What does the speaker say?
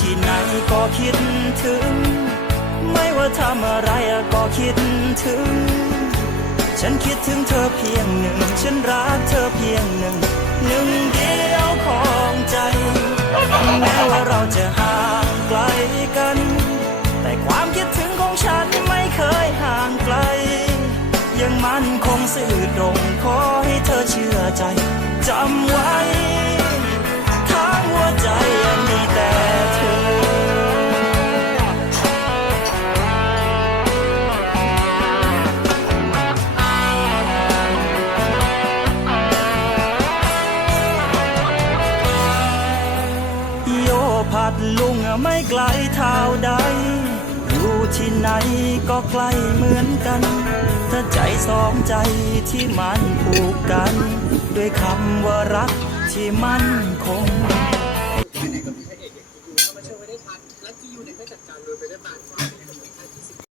ที่ไหนก็คิดถึง ไม่ว่าทำอะไรก็คิดถึง ฉันคิดถึงเธอเพียงหนึ่ง ฉันรักเธอเพียงหนึ่ง หนึ่งเดียวของใจ แม้ว่าเราจะห่างไกลกัน แต่ความคิดถึงของฉันไม่เคยห่างไกล ยังมันคงซื่อตรง โยผัดลุงไม่ไกลเท่าใด อยู่ที่ไหนก็ใกล้เหมือนกัน ถ้าใจสองใจที่มันผูกกัน ด้วยคำว่ารักที่มั่นคงไปไหนก็มีพระเอกอย่างจียูเข้ามาช่วยไว้ได้ทันและจียูเนี่ยก็จัดการโดยไปได้ผ่านควา